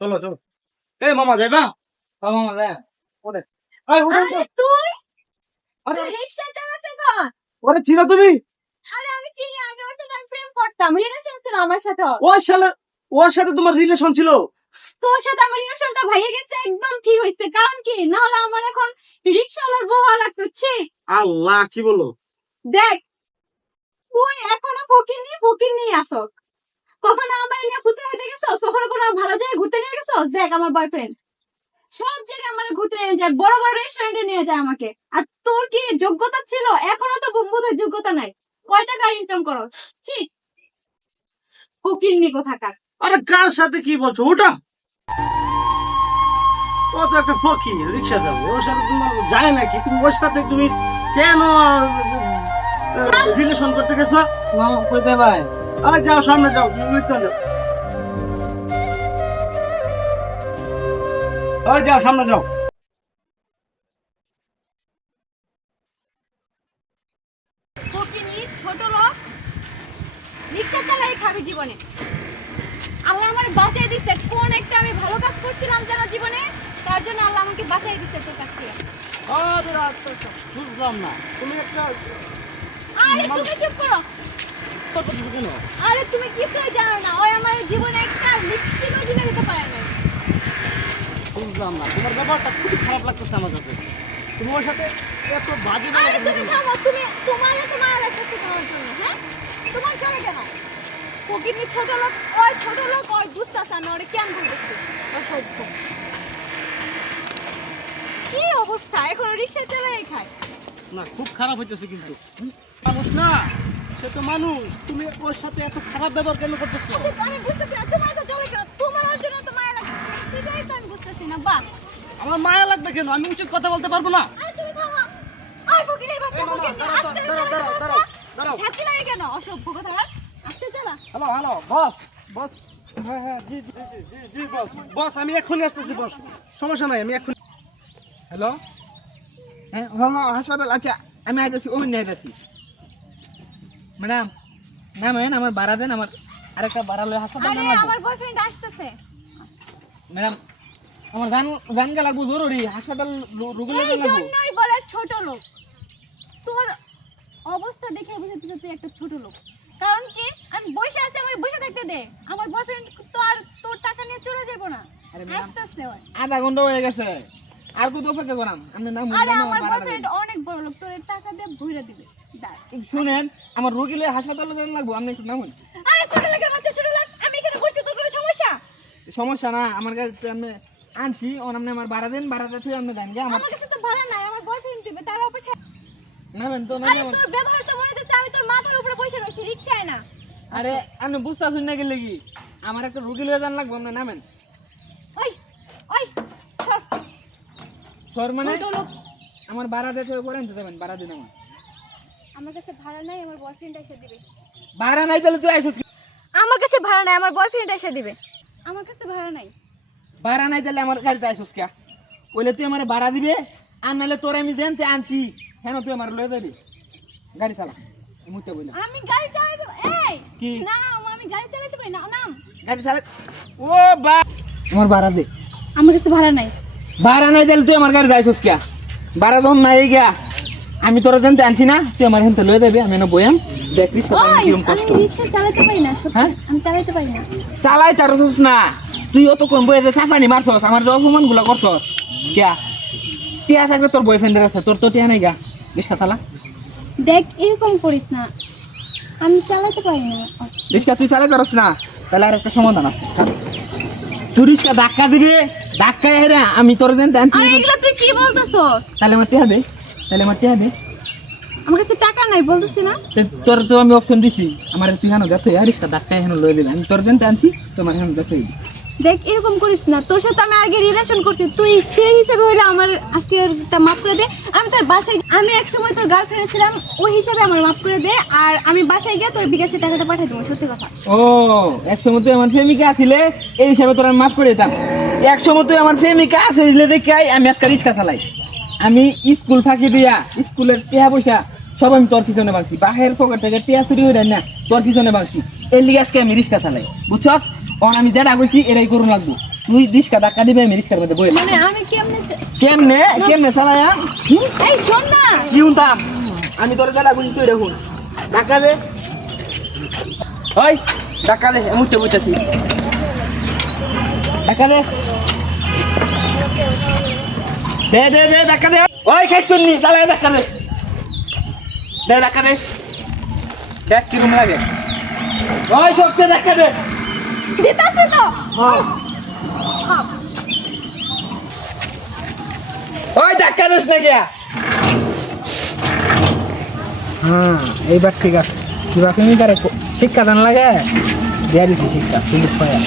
চলো চলো। এই মামা যাইবা? মামা যাই। ওরে এই উঠো উঠো। তুই আরে রিকশা চালাস এখন? ওরে চিনো তুমি? আরে আমি চিনি, আগে ওর সাথে প্রেম করতাম, রিলেশন ছিল আমার সাথে ওর। ওর সাথে ওর সাথে তোমার রিলেশন ছিল? তোর সাথে আমার রিলেশনটা ভাইয়া গেছে, একদম ঠিক হইছে। কারণ কি, না হলে আমার এখন রিকশাওয়ালার বউ হওয়া লাগতেছে। আল্লাহ কি বলো? দেখ, তুই এখনো ফকিন্নি আসক। কখনো আমার নিয়ে খুশি হইতে গেছস? কখনো কোনো ভালো জায়গায় ঘুরতে নিয়ে গেছস? দেখ, আমার বয়ফ্রেন্ড সব জায়গায় আমার ঘুরতে নিয়ে যায়, বড় বড় রেস্টুরেন্টে নিয়ে যায় আমাকে। আর তোর কি যোগ্যতা ছিল? এখনো তো বোধহয় যোগ্যতা নাই। কয় টাকা ইনকাম করো? ছি, ফকিন্নি কোথাকার। আরে কার সাথে কি বলছো? ওটা ও তো একটা ফকি, রিক্সা যাবে। ওর সাথে তোমার যায় নাকি? তুমি ওর সাথে তুমি কেন রিলেশন করতে গেছো? মামা কইতে ভাই, আরে যাও সামনে যাও, তুমি বুঝতে যাও। আরে যাও সামনে যাও। ফকিন্নি ছোট লোক, রিকশা চালাই খাবি জীবনে। আল্লাহ আমার বাঁচাই দিচ্ছে। কোন একটা আমি ভালো কাজ করছিলাম যেন জীবনে, তার জন্য আল্লাহ আমাকে বাঁচাই দিচ্ছে তোর কাছ থেকে। আরে আচ্ছা বুঝলাম না, তুমি একটা আরে তুমি চুপ করো। কেন? আরে তুমি কিছুই জানো না, ওই আমার জীবনে একটা লিপস্টিকও কিনে দিতে পারে না। বুঝলাম না, তোমার ব্যাপারটা খুবই খারাপ লাগতেছে আমার কাছে। তুমি ওর সাথে এত বাজে আরে তুমি থামো, তুমি তোমার লাগতেছে তোমার জন্য, হ্যাঁ? তোমার চলে কেন? ফকিন্নি ছোট লোক ওই বুঝতেছে আমি ওরে কেন বলতেছি অসভ্য। কি অবস্থা, এখন রিকশা চালাই খায়। না, খুব খারাপ হইতেছে কিন্তু। মানুষ না, সে তো মানুষ। তুমি ওর সাথে এত খারাপ ব্যবহার কেন করতেছো? আচ্ছা, আমি বুঝতেছি না তোমার তো চলে কেন, তোমার ওর জন্য তো মায়া লাগছে, সেটাই তো আমি বুঝতেছি না। বাহ, আমার মায়া লাগবে কেন? আমি উচিত কথা বলতে পারবো না? আরে তুমি থামো। আর ফকিরের বাচ্চা, এই মামা, ফকির দাঁড়াও, আস্তে দাঁড়াও, দাঁড়াও, দাঁড়াও, দাঁড়াও। ঝাঁকি লাগে কেন? অসভ্য কোথাকার, আস্তে চালা। হ্যালো হ্যালো বস, বস। হ্যাঁ হ্যাঁ, জি জি জি জি জি বস। বস আমি এক্ষুনি আসতেছি বস, সমস্যা নাই, আমি এক্ষুনি। হ্যালো, হ্যাঁ হ্যাঁ হ্যাঁ, হাসপাতাল। আচ্ছা আমি আইতেছি, ওখানে আইতেছি। ম্যাডাম, ম্যাম আমার ভাড়া দেন, আমার আরেকটা ভাড়া লয়ে হাসপাতাল আরে লাগবো। আমার বয়ফ্রেন্ড আসতেছে। ম্যাডাম আমার গান লাগবো জরুরি, হাসপাতাল রুগী এই লয়ে লাগবো। জন্যই বলে ছোট লোক। তোর অবস্থা দেখে বুঝতেছিস তুই একটা ছোট লোক। কারণ কি, আমি বসে আছি, আমার বসে থাকতে দে। আমার বয়ফ্রেন্ড তো আর তোর টাকা নিয়ে চলে যাবো না, আরে ম্যাডাম, আসতেছে ওই। আধা ঘন্টা হয়ে গেছে, আর কত অপেক্ষা করাম? আপনি নাম আরে আমার বয়ফ্রেন্ড অনেক বড় লোক, তোর টাকা দিয়ে ভরে দিবে। দাঁড়া। শুনেন, আমার রুগী লয়ে হাসপাতালে যান লাগবো, আপনি একটু নামুন। আরে ছোট লোকের বাচ্চা, ছোট লোক, আমি এখানে বসছি, তোর কোনো সমস্যা? সমস্যা না, আমার কাছে আমি আনছি, আপনি আমার ভাড়া দেন, ভাড়াটা থেকে আপনি দেন গে। আমার আমার কাছে তো ভাড়া নাই, আমার বয়ফ্রেন্ড দিবে, তার অপেক্ষা। নামেন তো, আরে নামেন। তোর ব্যবহার তো মনে হচ্ছে আমি তোর মাথার উপরে বসে রয়েছি, রিকশায় না। আরে আপনি বুঝতে আসুন না গেলে কি, আমার একটা রুগী লয়ে যান লাগবো, আপনি নামেন। ওই ওই সর। সর মানে ছোট লোক। আমার ভাড়া দিতে পরে আনতে যাবেন, ভাড়া দিন আমার। আমার কাছে ভাড়া নাই, আমার বয়ফ্রেন্ড এসে দিবে। ভাড়া নাই তাহলে তুই আইসিস। আমার কাছে ভাড়া নাই, আমার বয়ফ্রেন্ড এসে দিবে। আমার কাছে ভাড়া নাই। ভাড়া নাই তাহলে আমার গাড়িতে আইসিস কে? বলে তুই আমার ভাড়া দিবে, আর নাহলে তোর আমি দেনতে আনছি, হ্যাঁ তুই আমার লয়ে যাবি। গাড়ি চালা, মুতে বইলা আমি গাড়ি চালাতে, এই কি? না, আমি গাড়ি চালাতে পারি না, নাম। গাড়ি চালা। ও বা আমার ভাড়া দে। আমার কাছে ভাড়া নাই। ভাড়া নাই তাহলে তুই আমার গাড়িতে আইসিস কে? ভাড়া যখন নাই গিয়া, আমি তোর দেনতে আনছি না, তুই আমার হেনতে লয়ে যাবি, আমি না বয়াম দেখবি সবাই ওই, কিরকম আমি কষ্ট। রিকশা চালাতে পারি না, সত্যি। হ্যাঁ? আমি চালাতে পারি না। চালাই তার না, তুই অত কোন বইয়ে যে চাপানি মারছস, আমার যে অপমান গুলা করছস কিয়া? টিয়া থাকবে তোর বয়ফ্রেন্ডের আছে, তোর তো টিয়া নাই গা, রিক্সা চালা। দেখ, এরকম করিস না, আমি চালাতে পারি না। রিক্সা তুই চালাই পারস না, তাহলে আর একটা সমাধান আছে। তুই রিক্সা ধাক্কা দিবি, ধাক্কা হেরা আমি তোর দেন আনছি, আরে এগুলা তুই কি বলতেছস? তাহলে আমার টিয়া দে, তাহলে আমার টিয়া দে। আমার কাছে টাকা নাই বলতেছি না। তোর তো আমি অপশন দিছি, আমার তুই হেন দেখো রিক্সা ধাক্কা হেন লয়ে দিবি, আমি তোর দেন আনছি, তোমার হেন দেখো। দেখ, এরকম করিস না, তোর সাথে আমি আগে রিলেশন করছি, তুই সেই হিসেবে হইলে আমার আজকে মাফ করে দে। আমি তোর বাসায়, আমি এক সময় তোর গার্লফ্রেন্ড ছিলাম, ওই হিসাবে আমার মাফ করে দে। আর আমি বাসায় গিয়ে তোর বিকাশের টাকাটা পাঠিয়ে দেবো, সত্যি কথা। ও, একসময় তুই আমার প্রেমিকা আসিলে, এই হিসাবে তোর আমি মাফ করে দিতাম। একসময় তুই আমার প্রেমিকা আসিলে দেখে আমি আজকে রিক্সা চালাই। আমি স্কুল ফাঁকি দিয়া, স্কুলের টিয়া পয়সা সব আমি তোর পিছনে বাঁচছি, বাহের পকেট থেকে টিয়া চুরি হয়ে না, তোর পিছনে বাঁচছি। এর লিগে আজকে আমি রিক্সা চালাই, বুঝছস? আমি যেটা কইছি এটাই করুন লাগবো। তুই রিস্কা ধাক্কা দিবে আমি রিস্কার মধ্যে বই মানে আমি কেমনে কেমনে চালায়া এই শোন না কি শুনতাম আমি তোর দাদা বুঝি তুই দেখুন ধাক্কা দে ওই ধাক্কা দে মুছতে বুঝতেছি ধাক্কা দে দে দে দে ধাক্কা দে ওই খেচুন নি চালায় ধাক্কা দে দে ধাক্কা দে দেখ কিরম লাগে ওই সবকে ধাক্কা দে দিতাছে তো হ্যাঁ ওই ধাক্কা দিস না গিয়া হ্যাঁ এইবার ঠিক আছে কিবা তুমি তারে শিক্ষা দান লাগে দিয়া দিছি শিক্ষা সুযোগ পায়া